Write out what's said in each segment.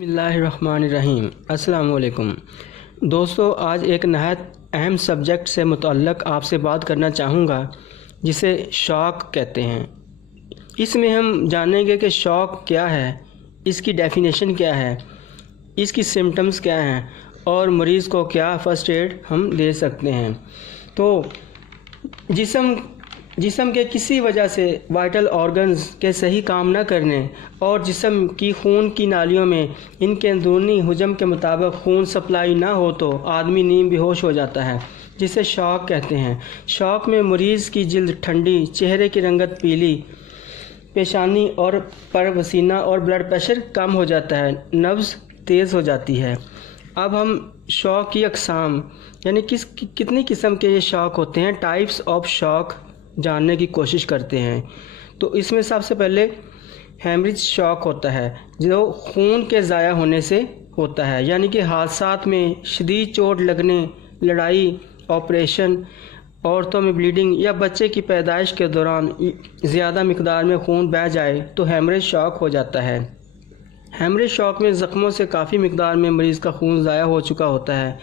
بسم اللہ الرحمن الرحیم۔ السلام علیکم دوستو، آج ایک نہایت اہم سبجیکٹ سے متعلق آپ سے بات کرنا چاہوں گا جسے شوق کہتے ہیں۔ اس میں ہم جانیں گے کہ شوق کیا ہے، اس کی ڈیفینیشن کیا ہے، اس کی سمٹمز کیا ہیں اور مریض کو کیا فرسٹ ایڈ ہم دے سکتے ہیں۔ تو جسم کے کسی وجہ سے وائٹل آرگنز کے صحیح کام نہ کرنے اور جسم کی خون کی نالیوں میں ان کے اندرونی حجم کے مطابق خون سپلائی نہ ہو تو آدمی نیم بے ہوش ہو جاتا ہے، جسے شوق کہتے ہیں۔ شوق میں مریض کی جلد ٹھنڈی، چہرے کی رنگت پیلی، پیشانی اور پر پسینہ اور بلڈ پریشر کم ہو جاتا ہے، نبض تیز ہو جاتی ہے۔ اب ہم شوق کی اقسام یعنی کتنی قسم کے یہ شوق ہوتے ہیں، ٹائپس آف شوق جاننے کی کوشش کرتے ہیں۔ تو اس میں سب سے پہلے ہیمریج شوق ہوتا ہے، جو خون کے ضائع ہونے سے ہوتا ہے، یعنی کہ حادثات میں شدید چوٹ لگنے، لڑائی، آپریشن، عورتوں میں بلیڈنگ یا بچے کی پیدائش کے دوران زیادہ مقدار میں خون بہہ جائے تو ہیمریج شوق ہو جاتا ہے۔ ہیمریج شوق میں زخموں سے کافی مقدار میں مریض کا خون ضائع ہو چکا ہوتا ہے۔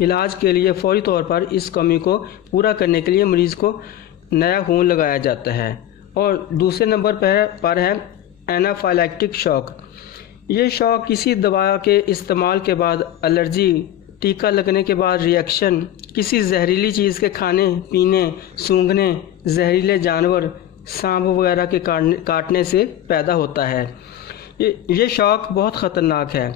علاج کے لیے فوری طور پر اس کمی کو پورا کرنے کے لیے مریض کو نیا خون لگایا جاتا ہے۔ اور دوسرے نمبر پر ہے اینافائلیکٹک شوق۔ یہ شوق کسی دوا کے استعمال کے بعد الرجی، ٹیکہ لگنے کے بعد ری ایکشن، کسی زہریلی چیز کے کھانے پینے، سونگھنے، زہریلے جانور، سانپ وغیرہ کے کاٹنے سے پیدا ہوتا ہے۔ یہ شوق بہت خطرناک ہے۔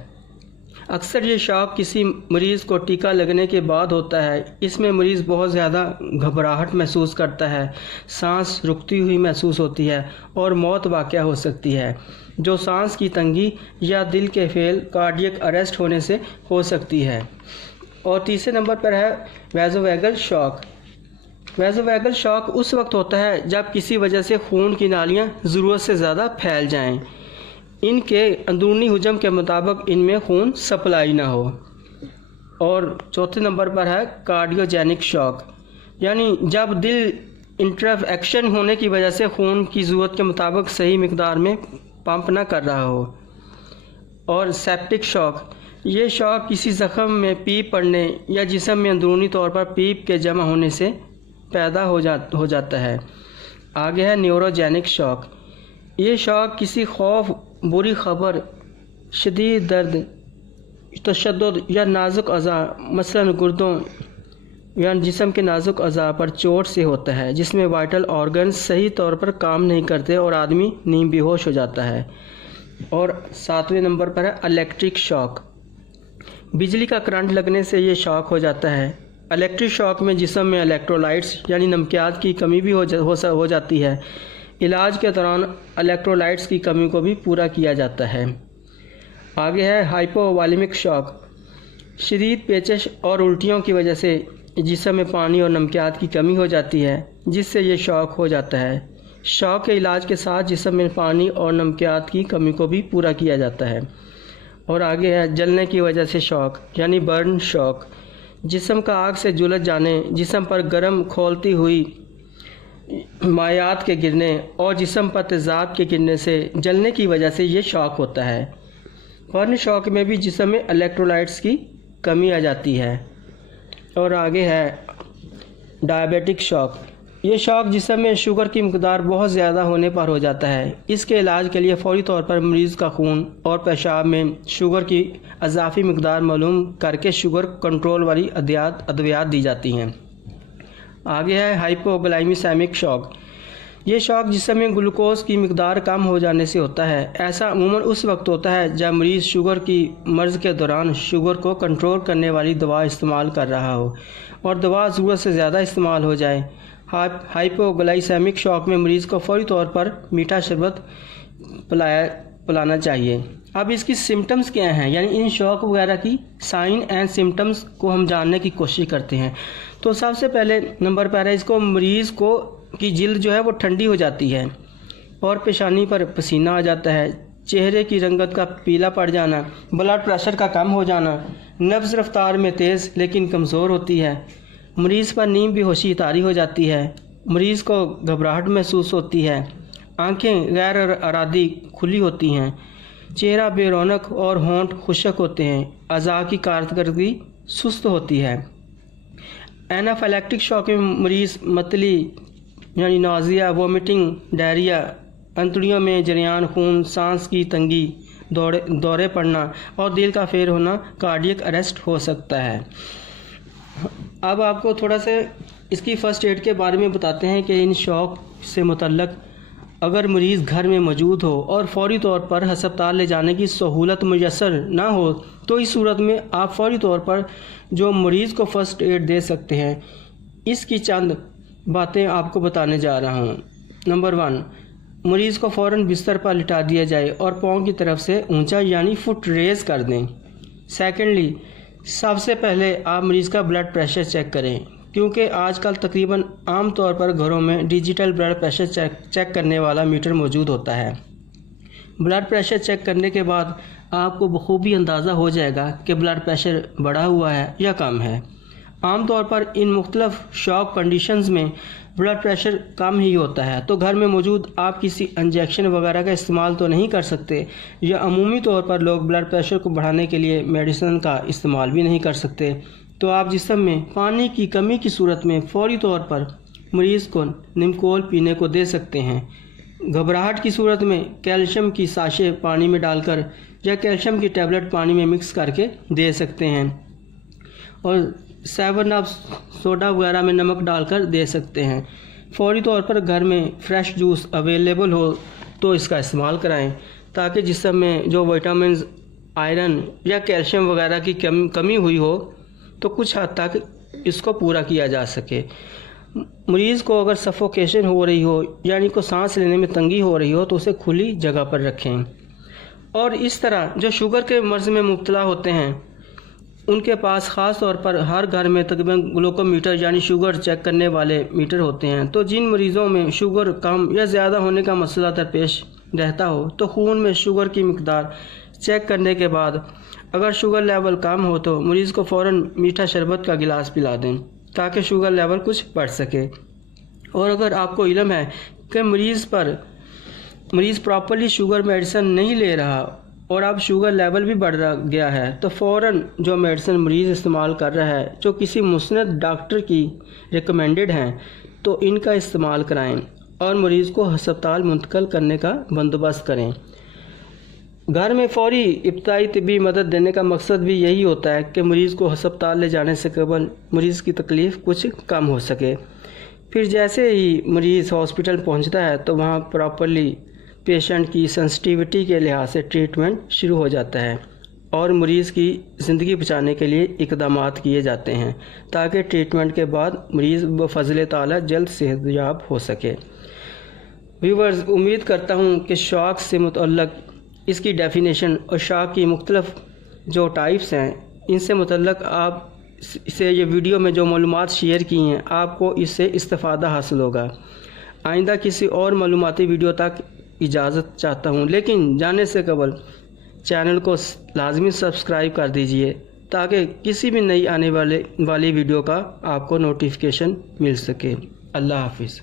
اکثر یہ شوق کسی مریض کو ٹیکہ لگنے کے بعد ہوتا ہے۔ اس میں مریض بہت زیادہ گھبراہٹ محسوس کرتا ہے، سانس رکتی ہوئی محسوس ہوتی ہے اور موت واقع ہو سکتی ہے، جو سانس کی تنگی یا دل کے فیل کارڈیک اریسٹ ہونے سے ہو سکتی ہے۔ اور تیسرے نمبر پر ہے ویزوویگل شوق۔ ویزوویگل شوق اس وقت ہوتا ہے جب کسی وجہ سے خون کی نالیاں ضرورت سے زیادہ پھیل جائیں، ان کے اندرونی حجم کے مطابق ان میں خون سپلائی نہ ہو۔ اور چوتھے نمبر پر ہے کارڈیوجینک شوق، یعنی جب دل انٹرفیکشن ہونے کی وجہ سے خون کی ضرورت کے مطابق صحیح مقدار میں پمپ نہ کر رہا ہو۔ اور سیپٹک شوق، یہ شوق کسی زخم میں پیپ پڑنے یا جسم میں اندرونی طور پر پیپ کے جمع ہونے سے پیدا ہو جاتا ہے۔ آگے ہے نیوروجینک شوق۔ یہ شوق کسی خوف، بری خبر، شدید درد، تشدد یا نازک اعضاء مثلاً گردوں یا جسم کے نازک اعضاء پر چوٹ سے ہوتا ہے، جس میں وائٹل آرگنز صحیح طور پر کام نہیں کرتے اور آدمی نیم بے ہوش ہو جاتا ہے۔ اور ساتویں نمبر پر ہے الیکٹرک شوق۔ بجلی کا کرنٹ لگنے سے یہ شوق ہو جاتا ہے۔ الیکٹرک شوق میں جسم میں الیکٹرولائٹس یعنی نمکیات کی کمی بھی ہو جاتی ہے۔ علاج کے دوران الیکٹرولائٹس کی کمی کو بھی پورا کیا جاتا ہے۔ آگے ہے ہائپووالیمک شوق۔ شدید پیچش اور الٹیوں کی وجہ سے جسم میں پانی اور نمکیات کی کمی ہو جاتی ہے، جس سے یہ شوق ہو جاتا ہے۔ شوق کے علاج کے ساتھ جسم میں پانی اور نمکیات کی کمی کو بھی پورا کیا جاتا ہے۔ اور آگے ہے جلنے کی وجہ سے شوق یعنی برن شوق۔ جسم کا آگ سے جھلس جانے، جسم پر گرم کھولتی ہوئی مائعات کے گرنے اور جسم پر تیزاب کے گرنے سے جلنے کی وجہ سے یہ شوق ہوتا ہے۔ برن شوق میں بھی جسم میں الیکٹرولائٹس کی کمی آ جاتی ہے۔ اور آگے ہے ڈائبیٹک شوق۔ یہ شوق جسم میں شوگر کی مقدار بہت زیادہ ہونے پر ہو جاتا ہے۔ اس کے علاج کے لیے فوری طور پر مریض کا خون اور پیشاب میں شوگر کی اضافی مقدار معلوم کر کے شوگر کنٹرول والی ادویات دی جاتی ہیں۔ آگے ہے ہائپوگلائمیسیمک شوق۔ یہ شوق جسم میں گلوکوز کی مقدار کم ہو جانے سے ہوتا ہے۔ ایسا عموماً اس وقت ہوتا ہے جب مریض شوگر کی مرض کے دوران شوگر کو کنٹرول کرنے والی دوا استعمال کر رہا ہو اور دوا ضرورت سے زیادہ استعمال ہو جائے۔ ہائپوگلائسیمک شوق میں مریض کو فوری طور پر میٹھا شربت پلانا چاہیے۔ اب اس کی سمٹمز کیا ہیں، یعنی ان شوق وغیرہ کی سائن اینڈ سمٹمز کو ہم جاننے کی کوشش کرتے ہیں۔ تو سب سے پہلے نمبر پر ہے اس کو مریض کی جلد جو ہے وہ ٹھنڈی ہو جاتی ہے اور پیشانی پر پسینہ آ جاتا ہے، چہرے کی رنگت کا پیلا پڑ جانا، بلڈ پریشر کا کم ہو جانا، نبض رفتار میں تیز لیکن کمزور ہوتی ہے، مریض پر نیم بے ہوشی طاری ہو جاتی ہے، مریض کو گھبراہٹ محسوس ہوتی ہے، آنکھیں غیر ارادی کھلی ہوتی ہیں، چہرہ بے رونق اور ہونٹ خشک ہوتے ہیں، اعضاء کی کارکردگی سست ہوتی ہے۔ اینافائلیکٹک شوک میں مریض متلی یعنی نازیہ، وومٹنگ، ڈائریا، انتڑیوں میں جریان خون، سانس کی تنگی، دورے پڑنا اور دل کا فیل ہونا کارڈیک اریسٹ ہو سکتا ہے۔ اب آپ کو تھوڑا سا اس کی فرسٹ ایڈ کے بارے میں بتاتے ہیں کہ ان شوک سے متعلق اگر مریض گھر میں موجود ہو اور فوری طور پر ہسپتال لے جانے کی سہولت میسر نہ ہو تو اس صورت میں آپ فوری طور پر جو مریض کو فرسٹ ایڈ دے سکتے ہیں، اس کی چند باتیں آپ کو بتانے جا رہا ہوں۔ نمبر 1، مریض کو فوراً بستر پر لٹا دیا جائے اور پاؤں کی طرف سے اونچا یعنی فٹ ریز کر دیں۔ سیکنڈلی، سب سے پہلے آپ مریض کا بلڈ پریشر چیک کریں، کیونکہ آج کل تقریباً عام طور پر گھروں میں ڈیجیٹل بلڈ پریشر چیک کرنے والا میٹر موجود ہوتا ہے۔ بلڈ پریشر چیک کرنے کے بعد آپ کو بخوبی اندازہ ہو جائے گا کہ بلڈ پریشر بڑھا ہوا ہے یا کم ہے۔ عام طور پر ان مختلف شاک کنڈیشنز میں بلڈ پریشر کم ہی ہوتا ہے، تو گھر میں موجود آپ کسی انجیکشن وغیرہ کا استعمال تو نہیں کر سکتے، یا عمومی طور پر لوگ بلڈ پریشر کو بڑھانے کے لیے میڈیسن کا استعمال بھی نہیں کر سکتے، تو آپ جسم میں پانی کی کمی کی صورت میں فوری طور پر مریض کو نمکول پینے کو دے سکتے ہیں۔ گھبراہٹ کی صورت میں کیلشیم کی ساشے پانی میں ڈال کر یا کیلشیم کی ٹیبلٹ پانی میں مکس کر کے دے سکتے ہیں، اور 7 اپ سوڈا وغیرہ میں نمک ڈال کر دے سکتے ہیں۔ فوری طور پر گھر میں فریش جوس اویلیبل ہو تو اس کا استعمال کرائیں، تاکہ جسم میں جو وٹامنز، آئرن یا کیلشیم وغیرہ کی کمی ہوئی ہو تو کچھ حد تک اس کو پورا کیا جا سکے۔ مریض کو اگر سفوکیشن ہو رہی ہو یعنی کو سانس لینے میں تنگی ہو رہی ہو تو اسے کھلی جگہ پر رکھیں۔ اور اس طرح جو شوگر کے مرض میں مبتلا ہوتے ہیں ان کے پاس خاص طور پر ہر گھر میں تقریباً گلوکو میٹر یعنی شوگر چیک کرنے والے میٹر ہوتے ہیں، تو جن مریضوں میں شوگر کم یا زیادہ ہونے کا مسئلہ درپیش رہتا ہو تو خون میں شوگر کی مقدار چیک کرنے کے بعد اگر شوگر لیول کم ہو تو مریض کو فوراً میٹھا شربت کا گلاس پلا دیں تاکہ شوگر لیول کچھ بڑھ سکے۔ اور اگر آپ کو علم ہے کہ مریض پراپرلی شوگر میڈیسن نہیں لے رہا اور اب شوگر لیول بھی بڑھ گیا ہے تو فوراً جو میڈیسن مریض استعمال کر رہا ہے جو کسی مسند ڈاکٹر کی ریکمینڈڈ ہیں تو ان کا استعمال کرائیں اور مریض کو ہسپتال منتقل کرنے کا بندوبست کریں۔ گھر میں فوری ابتدائی طبی مدد دینے کا مقصد بھی یہی ہوتا ہے کہ مریض کو ہسپتال لے جانے سے قبل مریض کی تکلیف کچھ کم ہو سکے۔ پھر جیسے ہی مریض ہاسپٹل پہنچتا ہے تو وہاں پراپرلی پیشنٹ کی سینسٹیوٹی کے لحاظ سے ٹریٹمنٹ شروع ہو جاتا ہے اور مریض کی زندگی بچانے کے لیے اقدامات کیے جاتے ہیں تاکہ ٹریٹمنٹ کے بعد مریض بفضل تعالی جلد صحت یاب ہو سکے۔ ویورز، امید کرتا ہوں کہ شوک سے متعلق اس کی ڈیفینیشن اور شوک کی مختلف جو ٹائپس ہیں ان سے متعلق آپ سے یہ ویڈیو میں جو معلومات شیئر کی ہیں آپ کو اس سے استفادہ حاصل ہوگا۔ آئندہ کسی اور معلوماتی ویڈیو تک اجازت چاہتا ہوں، لیکن جانے سے قبل چینل کو لازمی سبسکرائب کر دیجئے تاکہ کسی بھی نئی آنے والی ویڈیو کا آپ کو نوٹیفیکیشن مل سکے۔ اللہ حافظ۔